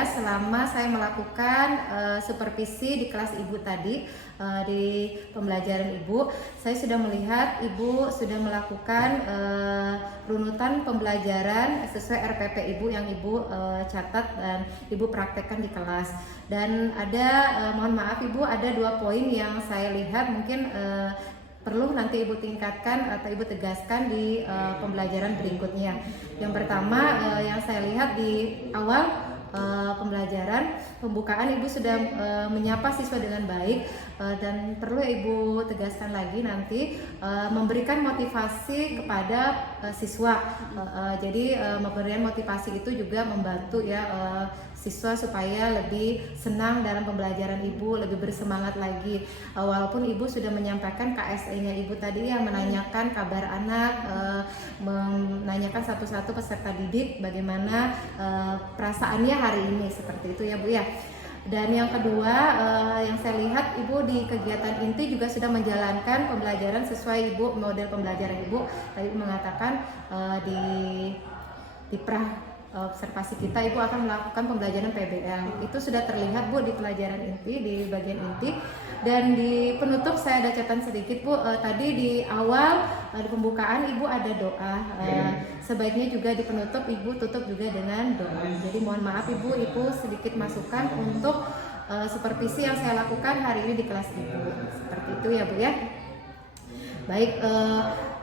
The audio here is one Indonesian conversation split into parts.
ya, selama saya melakukan supervisi di kelas Ibu tadi, di pembelajaran Ibu, saya sudah melihat Ibu sudah melakukan runutan pembelajaran sesuai RPP Ibu yang Ibu catat dan Ibu praktekkan di kelas. Dan ada, mohon maaf Ibu, ada 2 poin yang saya lihat mungkin perlu nanti Ibu tingkatkan atau Ibu tegaskan di pembelajaran berikutnya. Yang pertama, yang saya lihat di awal pembelajaran pembukaan Ibu sudah menyapa siswa dengan baik, dan perlu Ibu tegaskan lagi nanti memberikan motivasi kepada siswa. Jadi memberikan motivasi itu juga membantu ya siswa supaya lebih senang dalam pembelajaran Ibu, lebih bersemangat lagi. Walaupun Ibu sudah menyampaikan KSE-nya Ibu tadi yang menanyakan kabar anak, menanyakan satu-satu peserta didik bagaimana perasaannya hari ini, seperti itu ya Bu ya. Dan yang kedua, yang saya lihat Ibu di kegiatan inti juga sudah menjalankan pembelajaran sesuai Ibu model pembelajaran Ibu. Tadi mengatakan di observasi kita Ibu akan melakukan pembelajaran PBL. Itu sudah terlihat Bu di pelajaran inti, di bagian inti. Dan di penutup saya ada catatan sedikit Bu, tadi di awal di pembukaan Ibu ada doa, sebaiknya juga di penutup Ibu tutup juga dengan doa. Jadi mohon maaf Ibu, itu sedikit masukan untuk supervisi yang saya lakukan hari ini di kelas Ibu. Seperti itu ya Bu ya. Baik,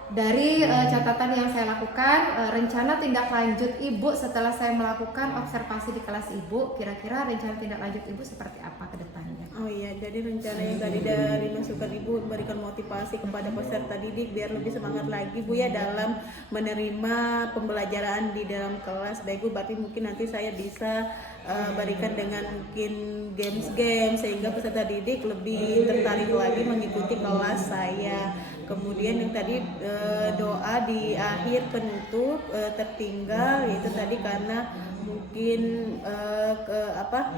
dari catatan yang saya lakukan, rencana tindak lanjut Ibu setelah saya melakukan observasi di kelas Ibu, kira-kira rencana tindak lanjut Ibu seperti apa ke depannya? Oh iya, jadi rencana yang tadi dari masukan Ibu memberikan motivasi kepada peserta didik biar lebih semangat lagi Bu ya dalam menerima pembelajaran di dalam kelas. Baik Bu, berarti mungkin nanti saya bisa berikan dengan mungkin games-games sehingga peserta didik lebih tertarik lagi mengikuti kelas saya. Kemudian yang tadi doa di akhir penutup tertinggal, yaitu tadi karena mungkin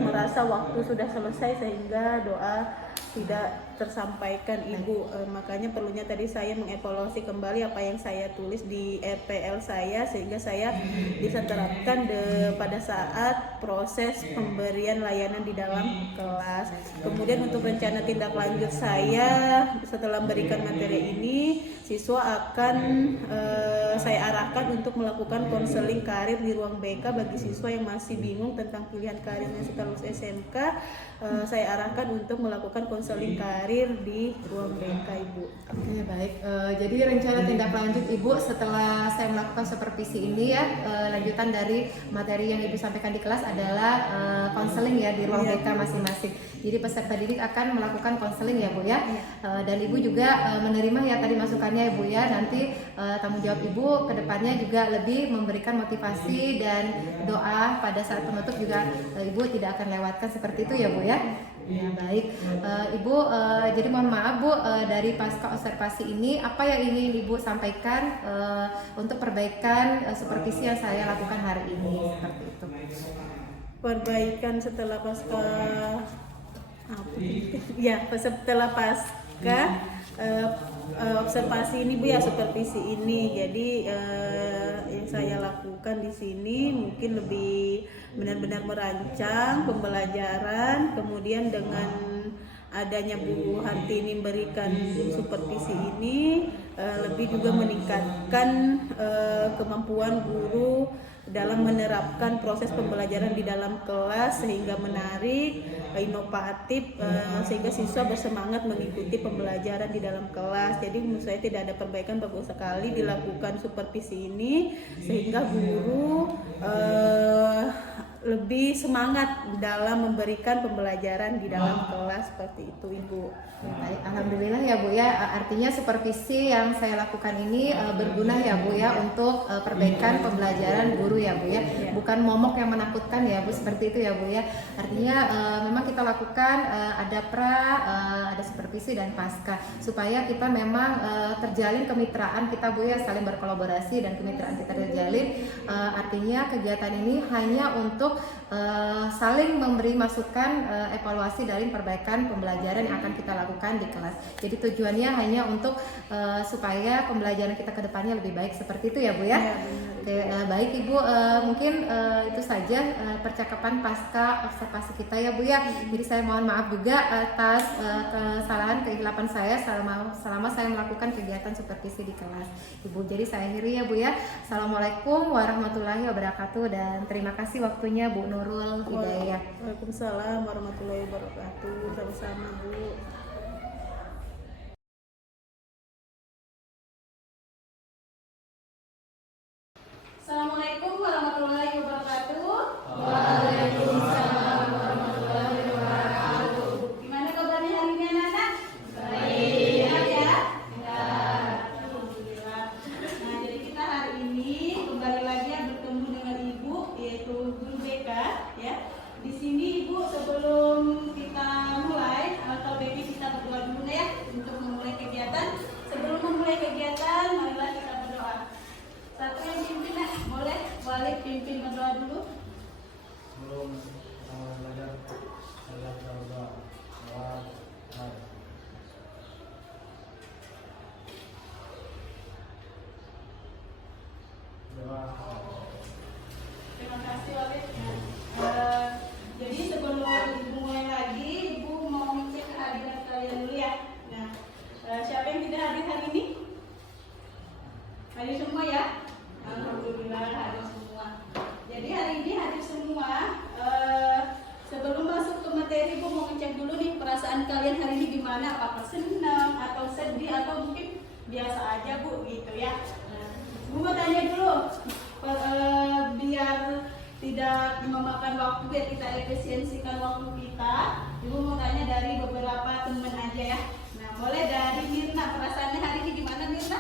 merasa waktu sudah selesai sehingga doa tidak tersampaikan Ibu. Makanya perlunya tadi saya mengevaluasi kembali apa yang saya tulis di RPL saya sehingga saya bisa terapkan pada saat proses pemberian layanan di dalam kelas. Kemudian untuk rencana tindak lanjut saya setelah memberikan materi ini, siswa akan saya arahkan untuk melakukan konseling karir di ruang BK bagi siswa yang masih bingung tentang pilihan karirnya setelah lulus SMK. Saya arahkan untuk melakukan konseling karir di ruang BK Ibu. Ya baik, jadi rencana tindak lanjut Ibu setelah saya melakukan supervisi ini ya, lanjutan dari materi yang Ibu sampaikan di kelas adalah konseling ya di ruang BK masing-masing. Jadi peserta didik akan melakukan konseling ya Bu ya, dan Ibu juga menerima ya tadi masukannya Ibu ya, nanti tanggung jawab Ibu kedepannya juga lebih memberikan motivasi dan doa pada saat penutup juga Ibu tidak akan lewatkan seperti itu ya Bu ya. Ya baik, Ibu, jadi mohon maaf Bu, dari pasca observasi ini apa yang ingin Ibu sampaikan untuk perbaikan supervisi yang saya lakukan hari ini, seperti itu. Perbaikan setelah pasca setelah pasca observasi ini Bu ya, supervisi ini. Jadi yang saya lakukan di sini mungkin lebih benar-benar merancang pembelajaran, kemudian dengan adanya Bu Hartini memberikan supervisi ini lebih juga meningkatkan kemampuan guru dalam menerapkan proses pembelajaran di dalam kelas sehingga menarik, inovatif, sehingga siswa bersemangat mengikuti pembelajaran di dalam kelas. Jadi menurut saya tidak ada perbaikan, bagus sekali dilakukan supervisi ini sehingga guru lebih semangat dalam memberikan pembelajaran di dalam kelas, seperti itu Ibu. Baik, alhamdulillah ya Bu ya, artinya supervisi yang saya lakukan ini berguna ya Bu ya untuk perbaikan pembelajaran guru ya Bu ya, bukan momok yang menakutkan ya Bu, seperti itu ya Bu ya. Artinya memang kita lakukan ada ada supervisi dan pasca supaya kita memang terjalin kemitraan kita Bu ya, saling berkolaborasi dan kemitraan kita terjalin. Artinya kegiatan ini hanya untuk untuk saling memberi masukan, evaluasi dari perbaikan pembelajaran yang akan kita lakukan di kelas. Jadi tujuannya hanya untuk supaya pembelajaran kita ke depannya lebih baik, seperti itu ya Bu ya. Ya, Oke, baik Ibu, mungkin itu saja percakapan pasca observasi kita ya Bu ya. Jadi saya mohon maaf juga atas kesalahan kehilapan saya selama saya melakukan kegiatan supervisi di kelas Ibu. Jadi saya akhiri ya Bu ya. Assalamualaikum warahmatullahi wabarakatuh dan terima kasih waktunya Bu Nurul Hidayah. Waalaikumsalam warahmatullahi wabarakatuh. Sama-sama Bu. Assalamualaikum warahmatullahi wabarakatuh. Waalaikumsalam warahmatullahi wabarakatuh. Gimana kabarnya hari ini anak-anak? Baik. Sehat ya? Ya. Alhamdulillah. Nah, jadi kita hari ini kembali lagi bertemu dengan Ibu, yaitu Guru BK ya. Di sini Ibu, sebelum kita mulai atau baby kita berdoa dulu ya untuk memulai kegiatan. Sebelum memulai kegiatan, marilah kita berdoa. Satu yang pimpin, nak. Boleh? Balik pimpin berdoa dulu. Belum belajar saya berdoa. Terima kasih Walid. Jadi sebelum Ibu mulai lagi, Ibu mau ngecek kehadiran kalian dulu ya. Nah, siapa yang tidak hadir hari ini? Hadir semua ya? Alhamdulillah hadir semua. Jadi hari ini hadir semua. Sebelum masuk ke materi, Ibu mau ngecek dulu nih perasaan kalian hari ini gimana? Apakah senang atau sedih atau mungkin biasa aja Bu gitu ya? Nah, Ibu mau tanya dulu. Biar tidak memakan waktu, biar kita efisiensikan waktu kita, Ibu mau tanya dari beberapa teman aja ya. Nah, boleh dari Mirna, perasaannya hari ini gimana Mirna?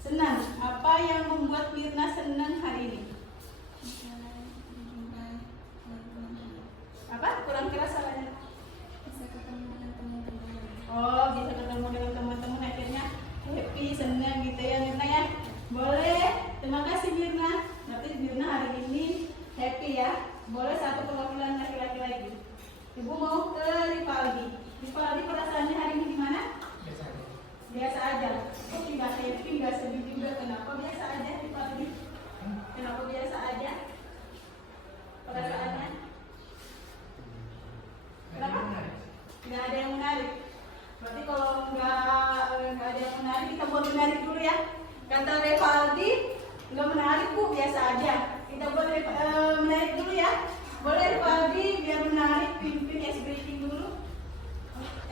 Senang. Apa yang membuat Mirna senang hari ini? Apa? Kurang keras salahnya? Oh, bisa ketemu dengan teman-teman, akhirnya happy, senang gitu ya Mirna ya. Boleh, terima kasih Mirna. Berarti Mirna hari ini happy ya. Boleh satu perwakilan laki-laki lagi. Ibu mau ke Rivaldi. Rivaldi perasaannya hari ini gimana? Biasa aja. Kok tidak happy, nggak sedih juga? Kenapa biasa aja Rivaldi? Kenapa biasa aja? Perasaannya? Kenapa? Nggak ada yang menarik. Berarti kalau nggak ada yang menarik, kita buat menarik dulu ya. Kata Revaldi, nggak menarik Bu, biasa aja. Kita buat menarik dulu ya. Boleh Revaldi, biar menarik, pimpin ice breaking dulu.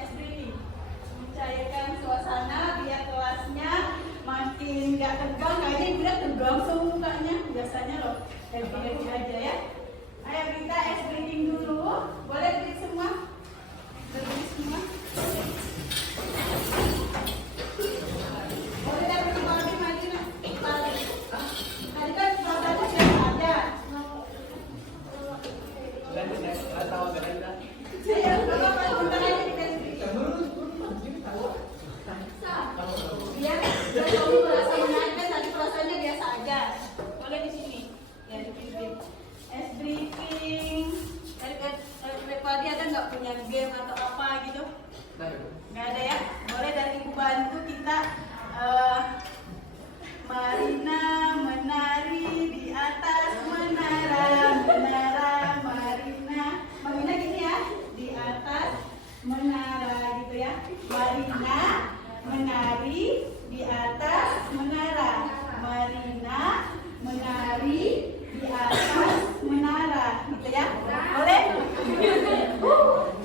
Ice breaking, mencairkan suasana biar kelasnya makin nggak tegang. Kayaknya Ibu udah tegang semua mukanya. Biasanya loh, happy aja ya. Ayo kita ice breaking dulu. Boleh break semua? Break semua. Boleh dari Rivaldi maju nak. Tadi kan suasana sudah ada. Saya kalau bentar aja kita biar kamu merasa menarik kan tadi perasaannya biasa aja. Boleh di sini. Ya dipimpin. Es briefing. Tadi ada nggak punya game atau apa gitu? Nggak ada ya. Boleh dari Ibu bantu kita. Marina menari di atas menara, menara Marina. Marina gini ya, di atas menara gitu ya. Marina menari di atas menara. Marina menari di atas menara gitu ya. Boleh?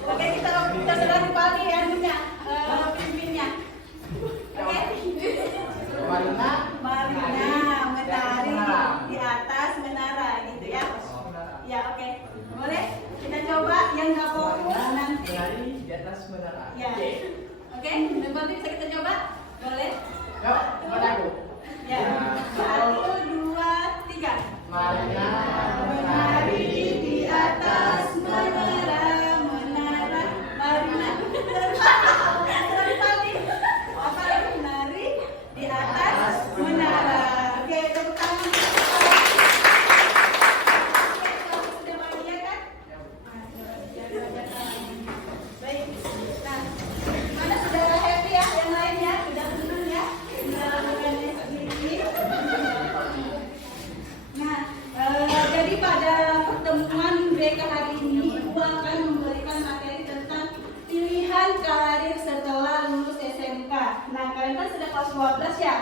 Oke, kita sudah dipali ya pimpinnya. Oke. Marina menari di atas menara gitu ya. Ya oke. Boleh kita coba yang nggak fokus nanti. Di atas menara. Ya. Oke. Nanti bisa kita coba. Boleh? Ya. 1, 2, 3. Marina Menari di atas menara, menara Marina. Apa lagi menari di atas menara. Oke, tepuk tangan. kelas 12 ya.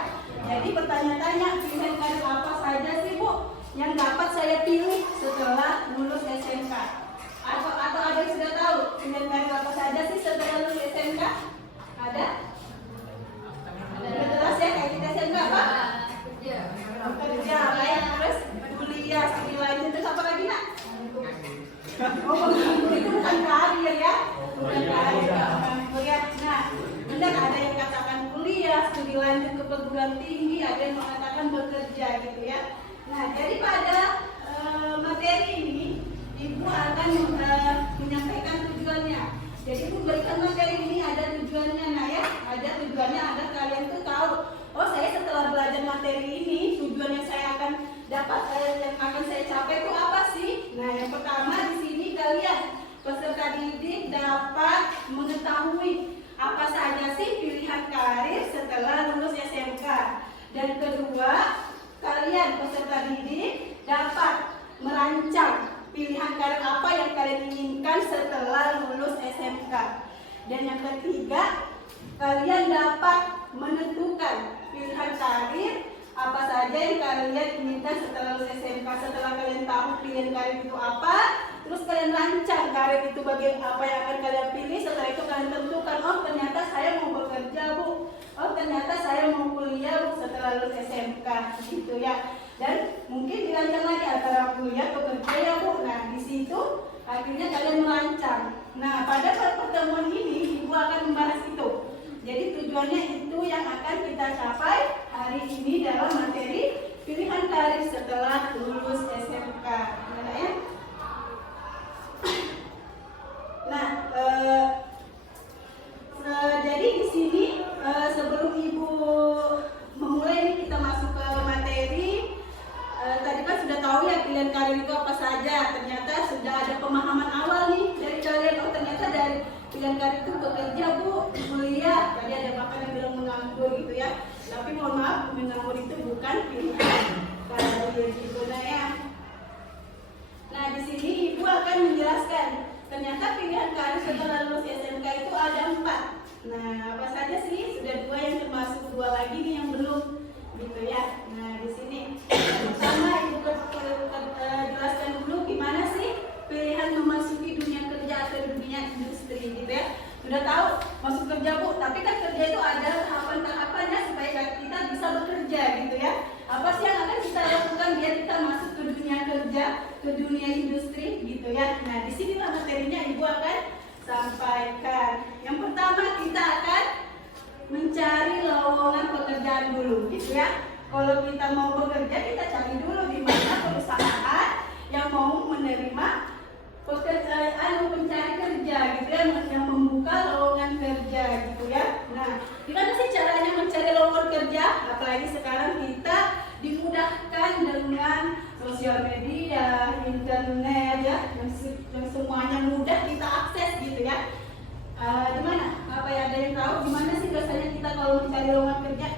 Jadi bertanya-tanya pilihan karir apa saja sih Bu yang dapat saya pilih setelah lulus SMK? Atau ada yang sudah tahu pilihan karir apa saja sih setelah lulus SMK? Ada? Udah jelas ya kayak kita SMK apa? Kerja, baik, terus kuliah, studi lanjut, terus apa lagi nak? Oh, itu bukan karir ya, bukan karir, bukan kuliah. Nah, benar ada yang katakan kuliah, studi lanjut ke perguruan tinggi, ada yang mengatakan bekerja gitu ya. Nah, jadi pada materi ini, Ibu akan menyampaikan tujuannya. Jadi Ibu berikan materi ini ada tujuannya, nah ya, ada tujuannya agar kalian tuh tahu. Oh, saya setelah belajar materi ini, tujuan yang saya akan dapat, yang akan saya capai itu apa sih? Nah, yang pertama di sini kalian peserta didik dapat mengetahui apa saja sih pilihan karir setelah lulus SMK. Dan kedua, kalian peserta didik dapat merancang pilihan karir apa yang kalian inginkan setelah lulus SMK. Dan yang ketiga, kalian dapat menentukan pilihan karir apa saja yang kalian inginkan setelah lulus SMK. Setelah kalian tahu pilihan karir itu apa, terus kalian rancang karir itu bagian apa yang akan kalian pilih. Setelah itu kalian tentukan, oh ternyata saya mau bekerja Bu, oh ternyata saya mau kuliah Bu setelah lulus SMK gitu ya. Dan mungkin dirancang lagi antara kuliah atau kerja ya Bu. Nah di situ akhirnya kalian merancang. Nah pada pertemuan ini Ibu akan membahas itu. Jadi tujuannya itu yang akan kita capai hari ini dalam materi pilihan karir setelah lulus SMK. Gimana ya? Nah, jadi di sini sebelum Ibu memulai ini kita masuk ke materi. Tadi kan sudah tahu ya pilihan karir itu apa saja. Ternyata sudah ada pemahaman awal nih dari kalian. Oh ternyata dari pilihan karir itu bekerja Bu, kuliah. Tadi ada bahkan yang bilang menganggur gitu ya. Tapi mohon maaf, menganggur itu bukan pilihan karir gitu nah ya. Nah di sini Ibu akan menjelaskan ternyata pilihan karir setelah lulus SMK itu ada 4. Nah apa saja sih? Sudah 2 yang termasuk 2 lagi nih yang belum gitu ya. Nah di sini pertama Ibu jelaskan dulu gimana sih pilihan memasuki dunia kerja atau dunia industri gitu ya. Sudah tahu masuk kerja Bu, tapi kan kerja itu ada tahapan-tahapannya supaya kita bisa bekerja gitu ya. Apa sih yang akan kita lakukan biar kita masuk ke dunia kerja, ke dunia industri gitu ya. Nah disinilah materinya Ibu akan sampaikan. Yang pertama kita akan mencari lowongan pekerjaan dulu gitu ya. Kalau kita mau bekerja kita cari dulu di mana perusahaan yang mau menerima pekerjaan pencari kerja gitu ya, yang membuka lowongan kerja gitu ya. Nah, gimana sih caranya mencari lowongan kerja? Apalagi sekarang kita dimudahkan dengan sosial media, internet ya, yang semuanya mudah kita akses gitu ya. Gimana? Apa ya ada yang tahu gimana sih biasanya kita kalau mencari lowongan kerja?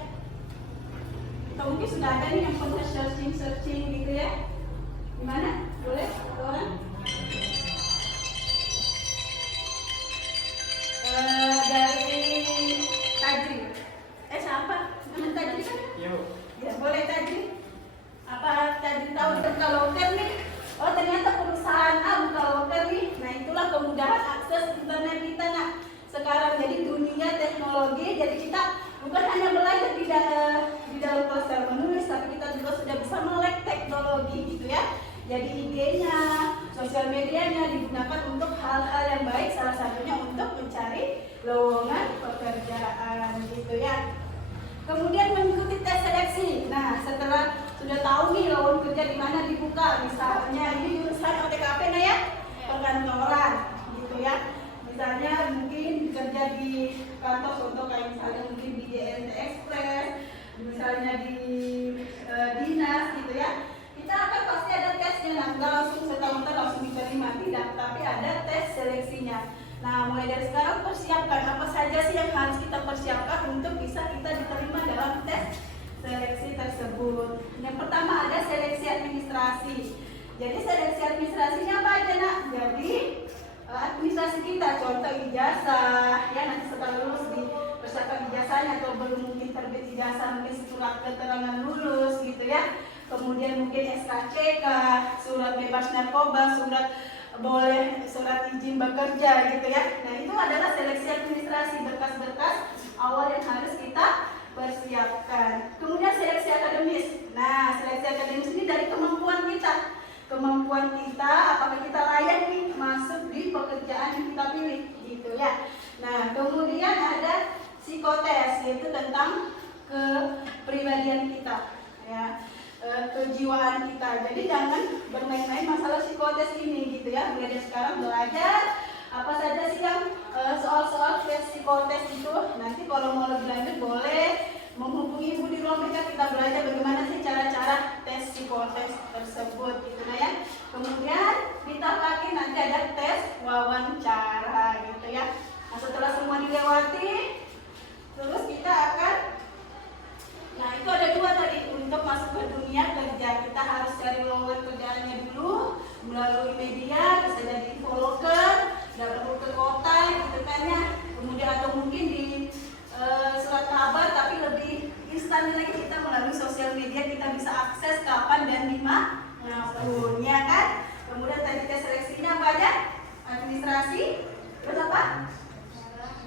Atau mungkin sudah ada nih yang pernah searching gitu ya. Gimana? Boleh? Orang? Dari Tajri. Siapa? Namanya Tajri kan? Iya Bu. Ya, boleh Tajri. Apa Tajri tahu buka loker nih? Oh ternyata perusahaan A buka loker nih. Nah itulah kemudahan akses internet kita nak. Sekarang jadi dunia teknologi, jadi kita bukan hanya belajar di dalam kelas cara menulis, tapi kita juga sudah bisa melek teknologi gitu ya. Jadi IG-nya, sosial medianya digunakan untuk hal-hal yang baik, salah satunya untuk mencari lowongan pekerjaan gitu ya. Kemudian mengikuti tes seleksi. Nah, setelah sudah tahu nih lowongan kerja di mana dibuka, misalnya ini jurusan OTKP nah ya, perkantoran gitu ya. Misalnya mungkin kerja di kantor contoh kayak misalnya mungkin di JNT Express, misalnya di dinas gitu ya. Kita akan pasti ada tesnya, nah nggak langsung serta-merta langsung diterima, tidak, tapi ada tes seleksinya. Nah mulai dari sekarang persiapkan apa saja sih yang harus kita persiapkan untuk bisa kita diterima dalam tes seleksi tersebut. Yang pertama ada seleksi administrasi. Jadi seleksi administrasinya apa aja nak? Jadi administrasi kita, contoh ijazah, ya nanti setelah lulus dipersiapkan ijazahnya atau belum mungkin terbit ijazah, mungkin surat keterangan lulus gitu ya. Kemudian mungkin SKCK, surat bebas narkoba, surat izin bekerja gitu ya. Nah itu adalah seleksi administrasi, berkas-berkas awal yang harus kita persiapkan. Kemudian seleksi akademis. Nah seleksi akademis ini dari kemampuan kita. Kemampuan kita, apakah kita layak nih masuk di pekerjaan yang kita pilih gitu ya. Nah kemudian ada psikotes, yaitu tentang kepribadian kita ya, kejiwaan kita. Jadi jangan bermain-main masalah psikotes ini gitu ya. Mulai dari sekarang belajar apa saja sih yang soal-soal tes psikotes itu. Nanti kalau mau lebih lanjut boleh menghubungi Ibu di ruang BK, kita belajar bagaimana sih cara-cara tes psikotes tersebut gitu nah ya. Kemudian ditambah lagi nanti ada tes wawancara gitu ya. Nah setelah semua dilewati, terus kita akan, nah itu ada dua tadi, untuk masuk ke dunia kerja kita harus cari lowongan kerjaannya dulu melalui media, bisa jadi infologer, nggak perlu ke kota gitu kan ya. Kemudian atau mungkin di surat kabar, tapi lebih instan lagi kita melalui sosial media, kita bisa akses kapan dan di mana ya kan. Kemudian tadi tes seleksinya apa aja? Administrasi, terus apa?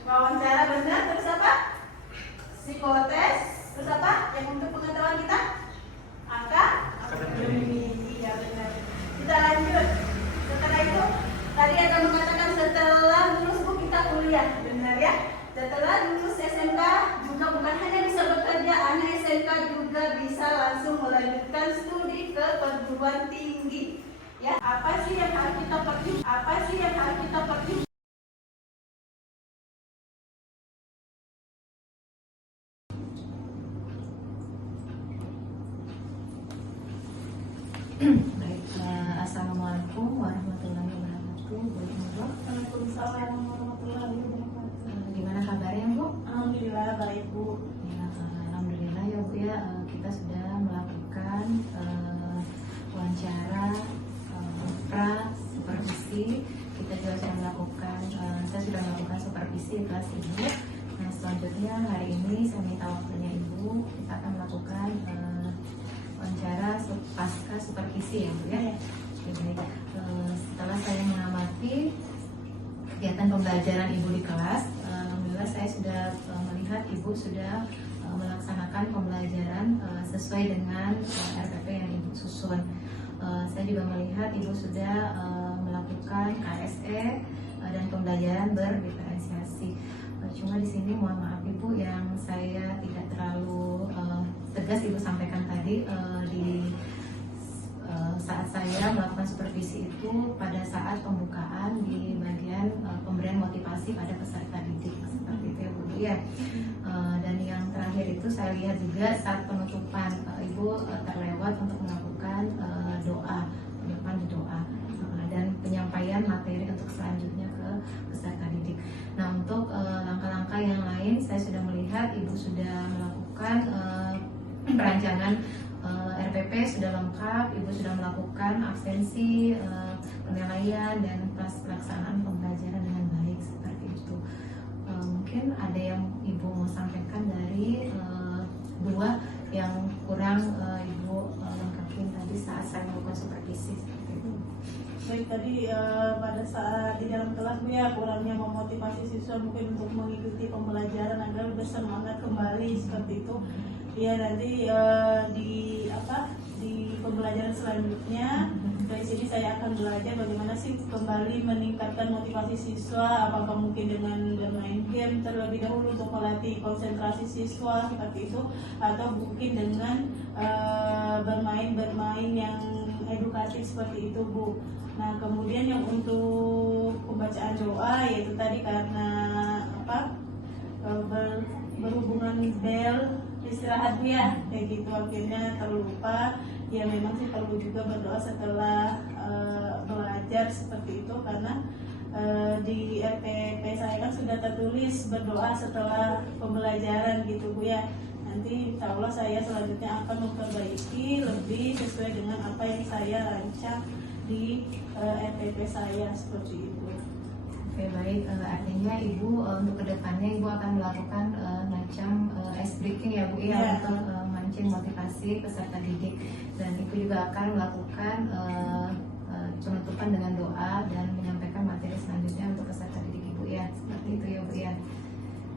Wawancara benar, terus apa? Psikotes, terus apa? Yang untuk pengetahuan kita? Akademik, iya benar. Kita lanjut. Setelah itu tadi ada mengatakan setelah lulus Bu kita kuliah, benar ya? Setelah lulus SMK juga bukan hanya bisa bekerja, anak SMK juga bisa langsung melanjutkan studi ke perguruan tinggi. Ya, apa sih yang harus kita pertimbangkan? Apa sih yang harus kita pertimbangkan? Baik, assalamualaikum warahmatullahi wabarakatuh. Waalaikumsalam warahmatullahi wabarakatuh. Gimana kabarnya Bu? Alhamdulillah baik Bu. Ya, alhamdulillah ya Bu ya, kita sudah melakukan wawancara, pra, supervisi. Kita juga sudah melakukan, saya sudah melakukan supervisi di kelas Ibu. Nah selanjutnya hari ini saya minta waktunya Ibu, kita akan melakukan wawancara pasca supervisi ya Bu ya. Jadi setelah saya mengamati kegiatan pembelajaran Ibu di kelas, alhamdulillah saya sudah melihat Ibu sudah melaksanakan pembelajaran sesuai dengan RPP yang Ibu susun. Saya juga melihat Ibu sudah melakukan KSE dan pembelajaran berdiferensiasi. Cuma di sini mohon maaf Ibu yang saya tidak terlalu tegas Ibu sampaikan tadi di saat saya melakukan supervisi itu pada saat pembukaan di bagian pemberian motivasi pada peserta didik seperti itu ya Bu ya. Dan yang terakhir itu saya lihat juga saat penutupan Ibu terlewat untuk melakukan doa, penutupan di doa dan penyampaian materi untuk selanjutnya ke peserta didik. Nah untuk langkah-langkah yang lain saya sudah melihat Ibu sudah melakukan perancangan RPP sudah lengkap, Ibu sudah melakukan absensi, penilaian dan pelaksanaan pembelajaran dengan baik seperti itu. Mungkin ada yang Ibu mau sampaikan dari dua yang kurang Ibu lengkapin tadi saat saya melakukan supervisi seperti itu. Baik, tadi pada saat di dalam kelas Bu ya, kurangnya memotivasi siswa mungkin untuk mengikuti pembelajaran agar bersemangat kembali seperti itu. Ya nanti di pembelajaran selanjutnya dari sini saya akan belajar bagaimana sih kembali meningkatkan motivasi siswa, apakah mungkin dengan bermain game terlebih dahulu untuk melatih konsentrasi siswa seperti itu, atau mungkin dengan bermain yang edukatif seperti itu Bu. Nah kemudian yang untuk pembacaan doa yaitu tadi karena berhubungan bel istirahat Bu ya, kayak gitu akhirnya terlupa. Ya memang sih perlu juga berdoa setelah belajar seperti itu, karena di RPP saya kan sudah tertulis berdoa setelah pembelajaran gitu Bu ya. Nanti insya Allah saya selanjutnya akan memperbaiki lebih sesuai dengan apa yang saya rancang di RPP saya seperti itu. Oke Oke baik, artinya Ibu untuk kedepannya Ibu akan melakukan macam ice breaking ya Bu ya, Iya. untuk mancing motivasi peserta didik, dan Ibu juga akan melakukan penutupan dengan doa dan menyampaikan materi selanjutnya untuk peserta didik Ibu ya, seperti itu ya Bu ya.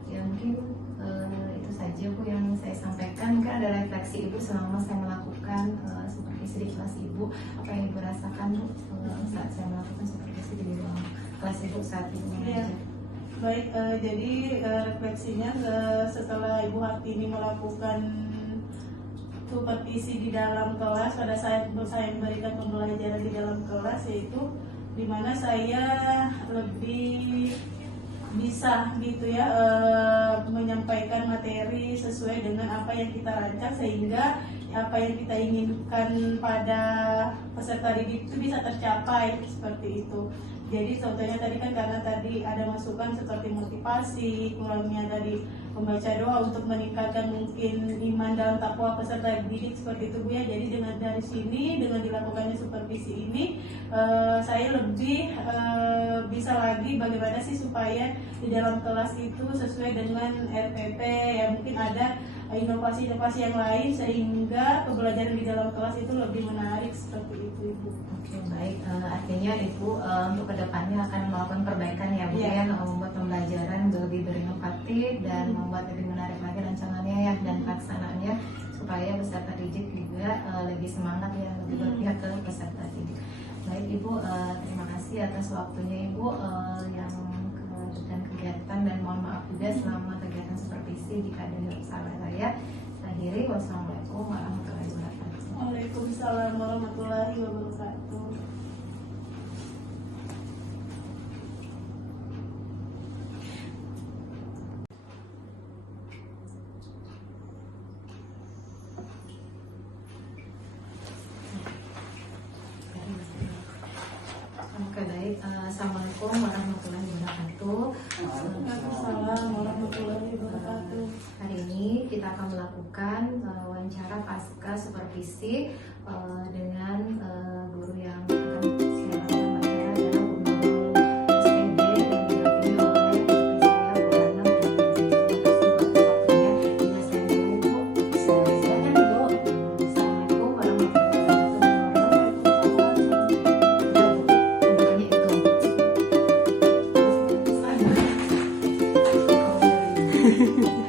Ya mungkin itu saja Bu yang saya sampaikan. Mungkin ada refleksi Ibu selama saya melakukan supervisi di kelas Ibu, apa yang Ibu rasakan Bu saat saya melakukan supervisi di ruang kelas Ibu saat Ibu Iya. mengajar? Baik, jadi refleksinya setelah Ibu Hartini melakukan supervisi di dalam kelas pada saat saya memberikan pembelajaran di dalam kelas, yaitu dimana saya lebih bisa gitu ya menyampaikan materi sesuai dengan apa yang kita rancang, sehingga apa yang kita inginkan pada peserta didik itu bisa tercapai seperti itu. Jadi contohnya tadi kan, karena tadi ada masukan seperti motivasi, kurangnya tadi membaca doa untuk meningkatkan mungkin iman dalam takwa peserta didik seperti itu Bu ya. Jadi dengan dari sini, dengan dilakukannya supervisi ini, saya lebih bisa lagi bagaimana sih supaya di dalam kelas itu sesuai dengan RPP ya, mungkin ada inovasi-inovasi yang lain sehingga pembelajaran di dalam kelas itu lebih menarik seperti itu Ibu. Oke baik, artinya Ibu untuk kedepannya akan melakukan perbaikan ya Bu Iya. ya, membuat pembelajaran lebih berinovatif dan membuat lebih menarik lagi rancangannya ya, dan pelaksanaannya supaya peserta didik juga lebih semangat ya, lebih berpihak ke peserta didik. Baik Ibu, terima kasih atas waktunya Ibu yang dan kegiatan, dan mohon maaf juga selama kegiatan supervisi jika ada yang salah saya. Saya akhiri, wassalamualaikum warahmatullahi wabarakatuh. Waalaikumsalam warahmatullahi wabarakatuh. Oke baik, assalamualaikum warahmatullahi wabarakatuh. Waalaikumsalam warahmatullahi wabarakatuh. Hari ini kita akan melakukan wawancara pasca supervisi dengan guru yang akan saya lakukan wawancara adalah Bu Nurul SPD yang didampingi oleh istri saya Bu Ana. Terima kasih buat waktunya. Terima kasih Bu. Silakan Bu. Assalamualaikum warahmatullahi wabarakatuh.